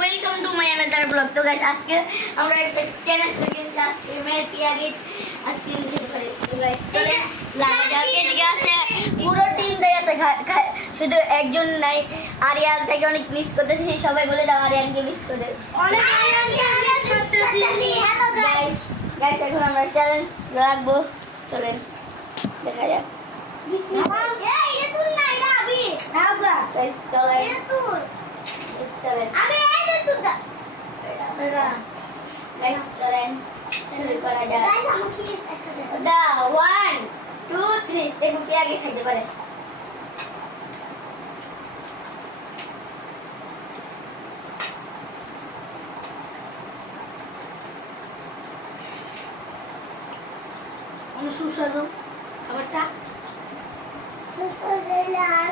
Welcome to my another blog. তো guys আজকে আমরা একটা চ্যানেল করেছি আজকে মেয়ের পিয়ারি আইসক্রিম খেতে পারে। তো গাইস চলে লাগা যাক। এদিকে আছে পুরো টিম দেয় আছে, শুধু একজন নাই। আরিয়ান থেকে অনেক মিস করতেছি, সবাই বলে দাও আরিয়ানকে মিস করে। অনেক আরিয়ানকে মিস করতেছি। হ্যালো গাইস, গাইস এখন আমরা চ্যালেঞ্জ রাখবো, চলেন দেখা যাক। বিসমিল্লাহ। এই এটা তুই না, এটা আবি। হ্যাঁ গা গাইস চলেন। এটা তুই চলেন আমি এই দুটো এটা গাইস চলেন শুরু করা যাক। গাইস আমাকে একটা দাও 1 2 3 দেখো কে আগে খাইতে পারে। অনেক সুস্বাদু খাবারটা।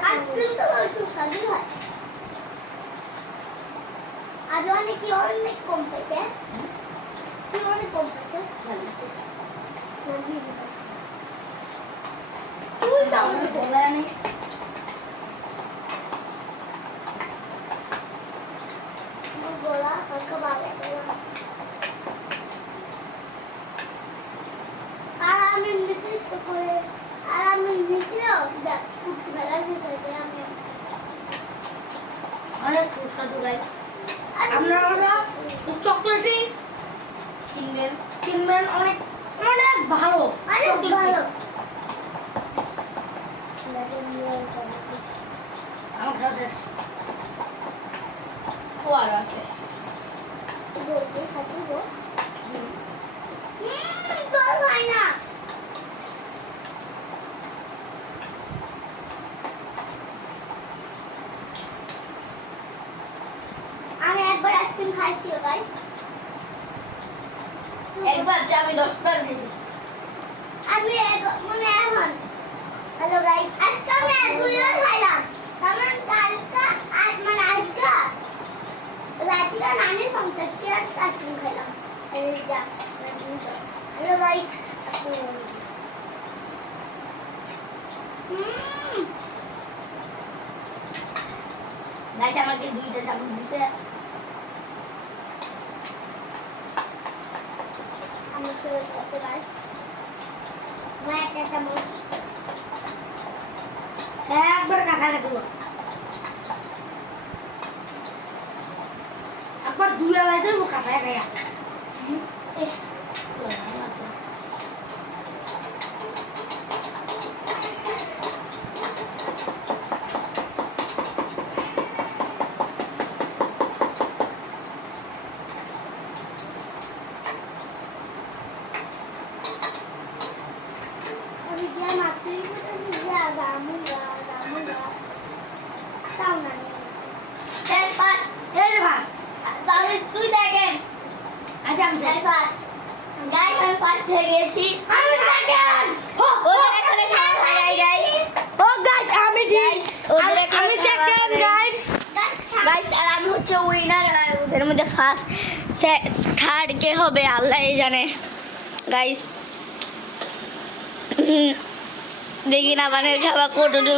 আইসক্রিম তো সুস্বাদু হয়। আর অনেক কম পেয়েছে, অনেক কম পেয়েছে। অনেক সুস্বাদু গাইস। আপনারা চকলেটই কিনবেন, অনেক অনেক ভালো, অনেক ভালো। আমার খাওয়া শেষ। আর আছে আমি একবার আইসক্রিম খাইছি গাইস, একবার যে আমি 10 বার খাইছি। আমি মানে এখন হ্যালো গাইস, আজকে আমি 2 বার খাইলাম। কারণ কালকে আজ মানে আজকে রাতে নানি 50 টাকা আইসক্রিম খাইলাম। এই যা হ্যালো গাইস, গাইস আমাকে 2টা চামচ দিতে। আমি শুরু করতে পারি। मैं একটা চামচ একবার কাকা দেব, একবার 2 আলাই দেব কাকা গায়া। ওদের মধ্যে ফার্স্ট থার্ড কে হবে আল্লাহ জানে গাইস। দেখি না মানে খাবার কতটুকু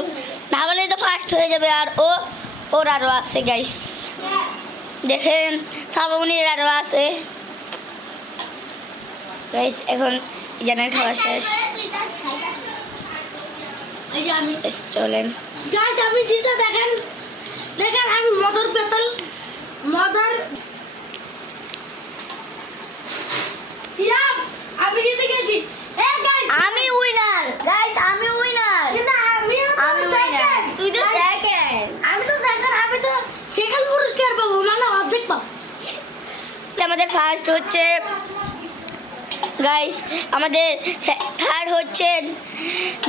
না মানে তো ফার্স্ট হয়ে যাবে। আর ওর আরও আছে গাইস, দেখেন সাবামনির আরও আছে গাইস। এখন জানের খাওয়া শেষ, চলেন গাইস। আমি জিতে দেখেন দেখেন আমি মদর পেতল মদর আমি জিতে গেছি। আমি উইনার গাইস, আমি উইনার। আমি উইনার, তুই তো সেকেন্ড। আমি তো সেকেন্ড, আমি তো সেকেন্ড পুরস্কার পাবো, মানে অর্ধেক পাবো। আমাদের ফার্স্ট হচ্ছে গাইস, আমাদের থার্ড হচ্ছে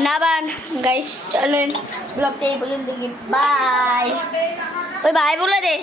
নাবান গাইস। চলেন ব্লগটা এই পর্যন্ত দেখি, বাই। ওই বাই বলে দে।